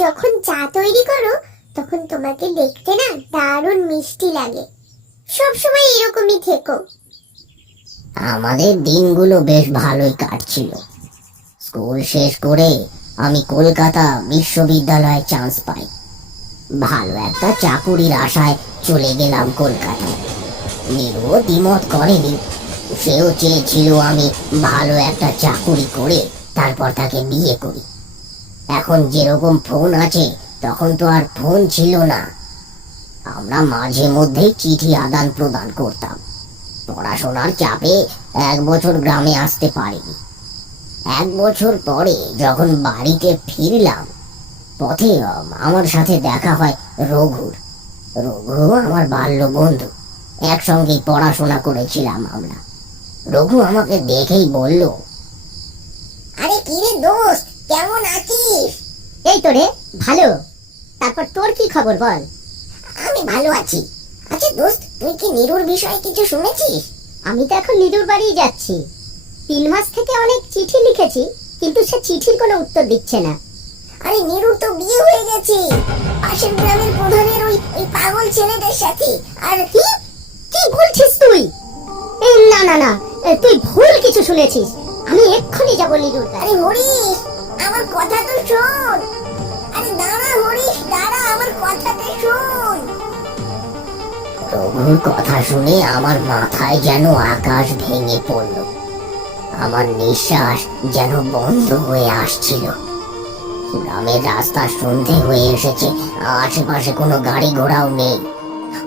যখন চা তৈরি করো তখন তোমাকে দেখতে না দারুণ মিষ্টি লাগে। সব সময় এরকমই থেকো। আমাদের দিনগুলো বেশ ভালোই কাটছিল। স্কুল শেষ করে আমি কলকাতা বিশ্ববিদ্যালয়ে চান্স পাই। ভালো একটা চাকুরির আশায় চলে গেলাম কলকাতায়। নিরুও দ্বিমত করেনি। সেও চেয়েছিল আমি ভালো একটা চাকুরি করে তারপর তাকে বিয়ে করি। এখন যেরকম ফোন আছে তখন তো আর ফোন ছিল না। আমরা মাঝে মধ্যেই চিঠি আদান প্রদান করতাম। পড়াশোনার চাপে 1 বছর গ্রামে আসতে পারিনি। 1 বছর পরে যখন বাড়িতে ফিরলাম, পথে আমার সাথে দেখা হয় রঘুর। রঘু আমার বাল্য বন্ধু, একসঙ্গেই পড়াশোনা করেছিলাম আমরা। রঘু আমাকে দেখেই বলল, আরে কি রে দোস্ত, কেমন আছিস? এই তো রে, ভালো। তারপর তোর কি খবর বল? আমি ভালো আছি। আচ্ছা দোস্ত, তুই কি নিরুর বিষয়ে কিছু শুনেছিস? আমি তো এখন নিদুর বাড়ি যাচ্ছি। 3 মাস থেকে অনেক চিঠি লিখেছি, কিন্তু সে চিঠির কোনো উত্তর দিচ্ছে না। আরে নিরুর তো বিয়ে হয়ে গেছে পাশের গ্রামের প্রধানের ওই পাগল ছেলেটার সাথে। আর কি কি বলছিস তুই? এই না না না, তুই ভুল কিছু শুনেছিস। আমি এক্ষুনি যাব নিদুর কাছে। আরে হরিশ, আমার কথা তো শোন। আরে দাঁড়া হরিশ, দাঁড়া, আমার কথাটা শোন। রঘুর কথা শুনে আমার মাথায় যেন আকাশ ভেঙে পড়ল। আমার নিঃশ্বাস যেন বন্ধ হয়ে আসছিল। গ্রামের রাস্তা সন্ধে হয়ে এসেছে, আশেপাশে কোনো গাড়ি ঘোড়াও নেই।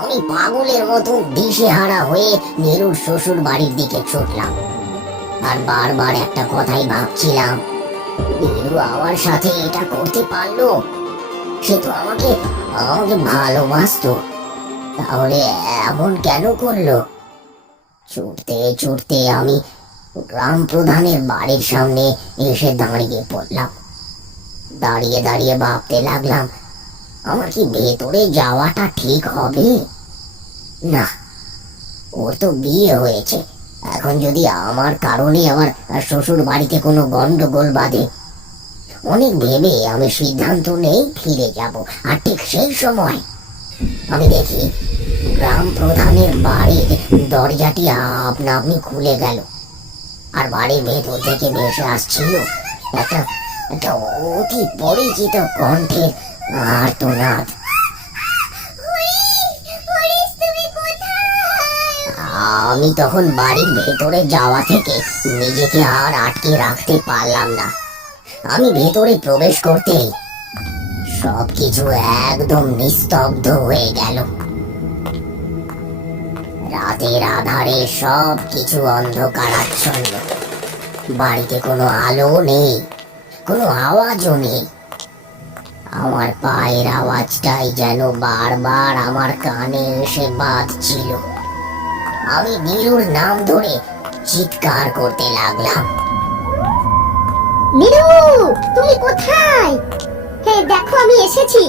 আমি পাগলের মতো দিশেহারা হয়ে নীরুর শ্বশুর বাড়ির দিকে ছুটলাম। আর বারবার একটা কথাই ভাবছিলাম, নীরু আমার সাথে এটা করতে পারলো? সে তো আমাকে ভালোবাসতো, তাহলে এমন কেন করলো? ছুটতে ছুটতে আমি গ্রাম প্রধানের বাড়ির সামনে এসে দাঁড়িয়ে পড়লাম। দাঁড়িয়ে দাঁড়িয়ে ভাবতে লাগলাম, আমার কি ভেতরে যাওয়াটা ঠিক হবে? না, ওর তো বিয়ে হয়েছে। এখন যদি আমার কারণে আমার শ্বশুর বাড়িতে কোনো গন্ডগোল বাঁধে, অনেক ভেবে আমি সিদ্ধান্ত নেই ফিরে যাব। আর ঠিক সেই সময় আমি দেখি গ্রাম প্রধানের বাড়ির দরজাটি আপনা আপনি খুলে গেল, আর বাড়ির ভেতর থেকে ভেসে আসছিল একটা একটা অতি পরিচিত কণ্ঠের আর্তনাদ। আমি তখন বাড়ির ভেতরে যাওয়া থেকে নিজেকে আর আটকে রাখতে পারলাম না। আমি ভেতরে প্রবেশ করতেই সবকিছু একদম নিস্তব্ধ হয়ে গেল। রাতের আধারে সবকিছু অন্ধকারাচ্ছন্ন। বাড়িতে কোনো আলো নেই, কোনো আওয়াজও নেই। আমার পায়ের আওয়াজটাই যেন বারবার আমার কানে এসে বাজছিল। আমি নীরুর নাম ধরে চিৎকার করতে লাগলাম, নিরু, তুমি কোথায়? হ্যাঁ দেখো, আমি এসেছি।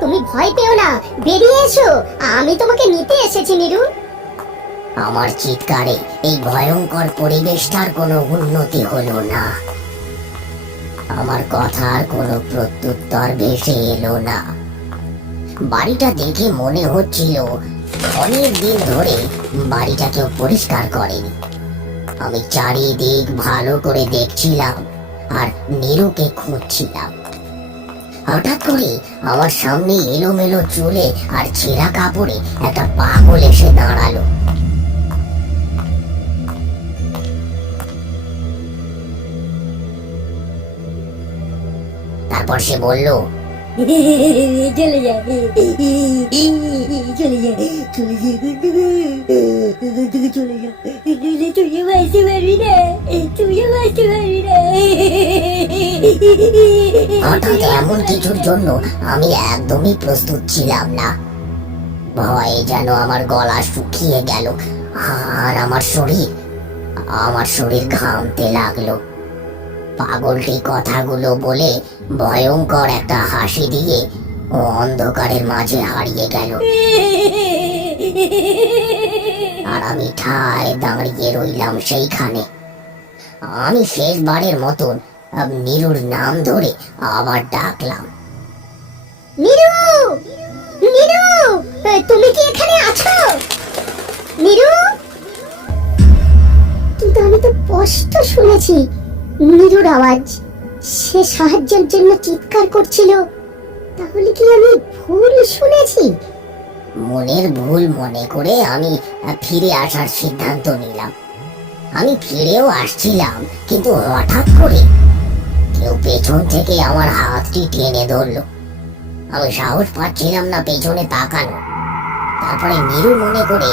তুমি ভয় পেও না, বেরিয়ে এসো, আমি তোমাকে নিতে এসেছি নিরু। আমার চিৎকারে এই ভয়ঙ্কর পরিবেশটার কোনো উন্নতি হলো না। আমার কথার কোনো প্রত্যুত্তর ভেসে এলো না। বাড়িটা দেখে মনে হচ্ছিল অনেক দিন ধরে বাড়িটা কেউ পরিষ্কার করেনি। আমি চারিদিক ভালো করে দেখছিলাম আর নীরুকে খুঁজছিলাম। হঠাৎ করে আমার সামনে এলোমেলো চুলে আর ছেঁড়া কাপড়ে একটা পাগল এসে দাঁড়ালো। তারপর সে বলল, চলে যায়, চলে যায়, চলে যায়, চলে যায়, তুই বাঁচতে পারবি না, তুই বাঁচতে পারবি না। হঠাৎ এমন কিছুর জন্য আমি একদমই প্রস্তুত ছিলাম না। ভয়ে যেন আমার গলা শুকিয়ে গেল, আর আমার শরীর ঘামতে লাগলো। পাগলটি কথাগুলো বলে ভয়ঙ্কর একটা হাসি দিয়ে ও অন্ধকারের মাঝে হারিয়ে গেল। আর আমি ঠায় দাঁড়িয়ে রইলাম সেইখানে। আমি শেষবারের মতন নীরুর নাম ধরে আবার ডাকলাম, নিরু, তুমি কি এখানে আছো? নিরু, কিন্তু আমি তো স্পষ্ট শুনেছি নিরুর আওয়াজ। সে সাহায্যের জন্য চিৎকার করছিল। তাহলে কি আমি ভুল শুনেছি? মনের ভুল মনে করে আমি ফিরে আসার সিদ্ধান্ত নিলাম। আমি ফিরেও আসছিলাম, কিন্তু হঠাৎ করে কেউ পেছন থেকে আমার হাতটি টেনে ধরলো। আমি সাহস পাচ্ছিলাম না পেছনে তাকানো। তারপরে নিরু মনে করে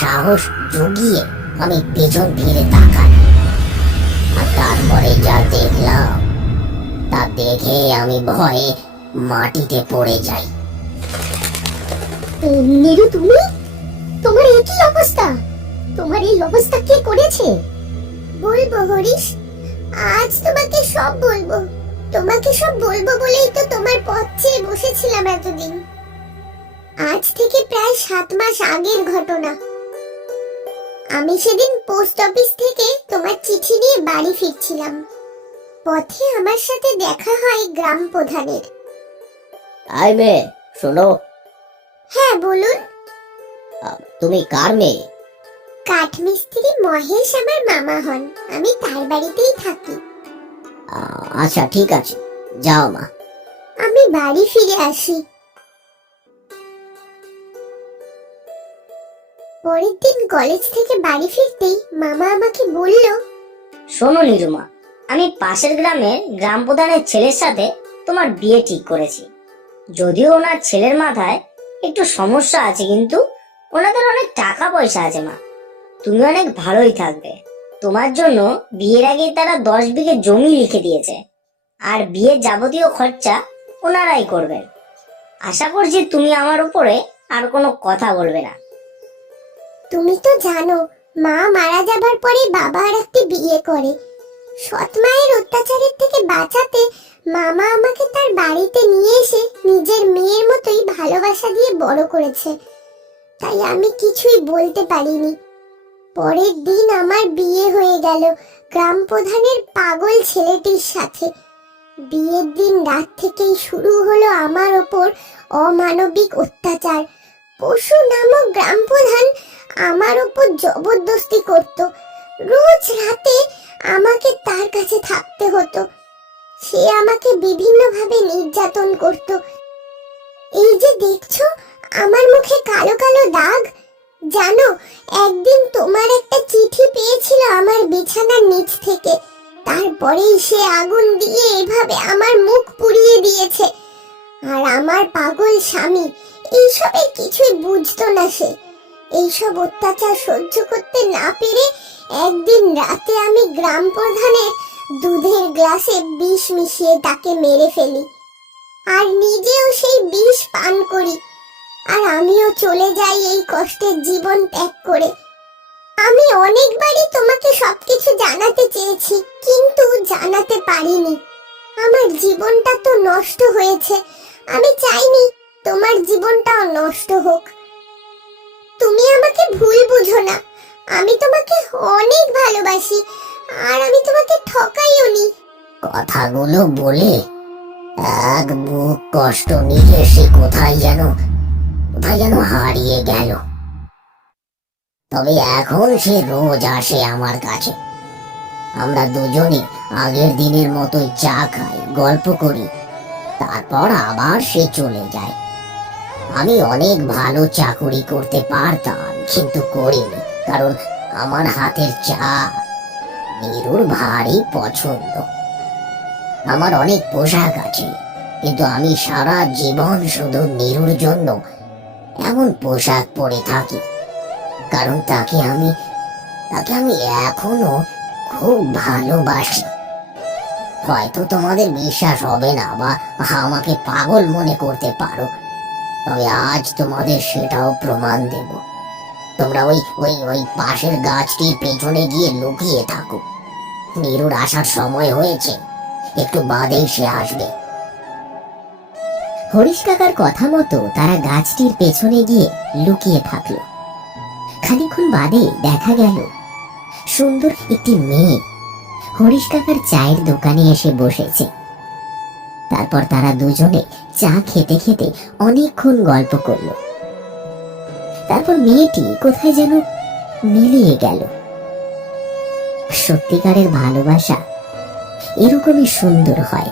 সাহস জুগিয়ে আমি পেছন ফিরে তাকাই। আর তারপরে যা দেখলাম তা দেখে আমি ভয়ে মাটিতে পড়ে যাই। নিরু, তুমি? তোমার এই কি অবস্থা? তোমার এই অবস্থা কে করেছে? বলবো হরিশ, আজ তোমাকে সব বলবো। তোমাকে সব বলবো বলেই তো তোমার পথ চেয়ে বসেছিলাম এতদিন। আজ থেকে প্রায় 7 মাস আগের ঘটনা। আমি সেদিন পোস্ট অফিস থেকে তোমার চিঠি নিয়ে বাড়ি ফিরছিলাম। পথে আমার সাথে দেখা হয় গ্রাম প্রধানের। আই মেয়ে, শোনো। হ্যাঁ বলুন। তুমি কার মেয়ে? কাঠমিস্ত্রি মহেশ আমার মামা হন। আমি তার বাড়িতেই থাকি। আচ্ছা ঠিক আছে, যাও মা। আমি বাড়ি ফিরে আসি। পরের দিন কলেজ থেকে বাড়ি ফিরতেই মামা আমাকে বলল, শোনো নিরুমা, আমি পাশের গ্রামের গ্রাম প্রধানের ছেলের সাথে তোমার বিয়ে ঠিক করেছি। যদিও ওনার ছেলের মাথায় একটু সমস্যা আছে, কিন্তু ওনাদের অনেক টাকা পয়সা আছে মা। তুমি অনেক ভালোই থাকবে। তোমার জন্য বিয়ের আগে তারা 10 বিঘে জমি লিখে দিয়েছে, আর বিয়ের যাবতীয় খরচা ওনারাই করবেন। আশা করছি তুমি আমার উপরে আর কোনো কথা বলবে না। তুমি তো জানো মা মারা যাবার পরে বাবা আর একটি বিয়ে করে। সৎ মায়ের অত্যাচারের থেকে বাঁচাতে মামা আমাকে তার বাড়িতে নিয়ে এসে নিজের মেয়ের মতোই ভালোবাসা দিয়ে বড় করেছে। তাই আমি কিছুই বলতে পারিনি। পরের দিন আমার বিয়ে হয়ে গেল গ্রাম প্রধানের পাগল ছেলেটির সাথে। বিয়ের দিন রাত থেকেই শুরু হলো আমার ওপর অমানবিক অত্যাচার। পশু নামক গ্রাম প্রধান আমার ওপর জবরদস্তি করত। রোজ রাতে আমাকে তার কাছে থাকতে হতো। সে আমাকে বিভিন্নভাবে নির্যাতন করত। এই যে দেখছো আমার মুখে কালো কালো দাগ, জানো একদিন তোমার একটা চিঠি পেয়েছিল আমার বিছানার নিচ থেকে। তারপরেই সে আগুন দিয়ে এভাবে আমার মুখ পুড়িয়ে দিয়েছে। আর আমার পাগল স্বামী এইসবের কিছুই বুঝতো না। সে এইসব অত্যাচার সহ্য করতে না পেরে একদিন রাতে আমি গ্রাম প্রধানের দুধের গ্লাসে বিষ মিশিয়ে তাকে মেরে ফেলি, আর নিজেও সেই বিষ পান করি। আর আমিও চলে যাই এই কষ্টের জীবন ত্যাগ করে। আমি অনেকবারই তোমাকে সবকিছু জানাতে চেয়েছি, কিন্তু জানাতে পারিনি। আমার জীবনটা তো নষ্ট হয়েছে। আমি চাইনি তোমার জীবনটাও নষ্ট হোক। তুমি আমাকে ভুল বুঝো না। আমি তোমাকে অনেক ভালোবাসি, আর আমি তোমাকে ঠকাইও নি। কথাগুলো বলে এক বুক কষ্ট নিয়ে সে কোথায় যেন হারিয়ে গেল। তবে এখন সে রোজ আসে আমার কাছে। আমরা দুজনে আগের দিনের মতোই চা খাই, গল্প করি, তারপর আবার সে চলে যায়। আমি অনেক ভালো চাকুরি করতে পারতাম, কিন্তু করিনি, কারণ আমার হাতের চা নিরুর ভারী পছন্দ। আমার অনেক পোশাক আছে, কিন্তু আমি সারা জীবন শুধু নিরুর জন্য এমন পোশাক পরে থাকি, কারণ তাকে আমি এখনো খুব ভালোবাসি। হয়তো তোমাদের বিশ্বাস হবে না বা আমাকে পাগল মনে করতে পারো, তবে আজ তোমাদের সেটাও প্রমাণ দেব। তোমরা ওই ওই ওই পাশের গাছটির পেছনে গিয়ে লুকিয়ে থাকো। নিরুর আসার সময় হয়েছে, একটু বাদেই সে আসবে। হরিশ কাকার কথা মতো তারা গাছটির পেছনে গিয়ে লুকিয়ে থাকলো। খানিকক্ষণ বাদে দেখা গেল সুন্দর একটি মেয়ে হরিশ কাকার চায়ের দোকানে এসে বসেছে। তারপর তারা দুজনে চা খেতে খেতে অনেকক্ষণ গল্প করলো। তারপর মেয়েটি কোথায় যেন মিলিয়ে গেল। সত্যিকারের ভালোবাসা এরকমই সুন্দর হয়।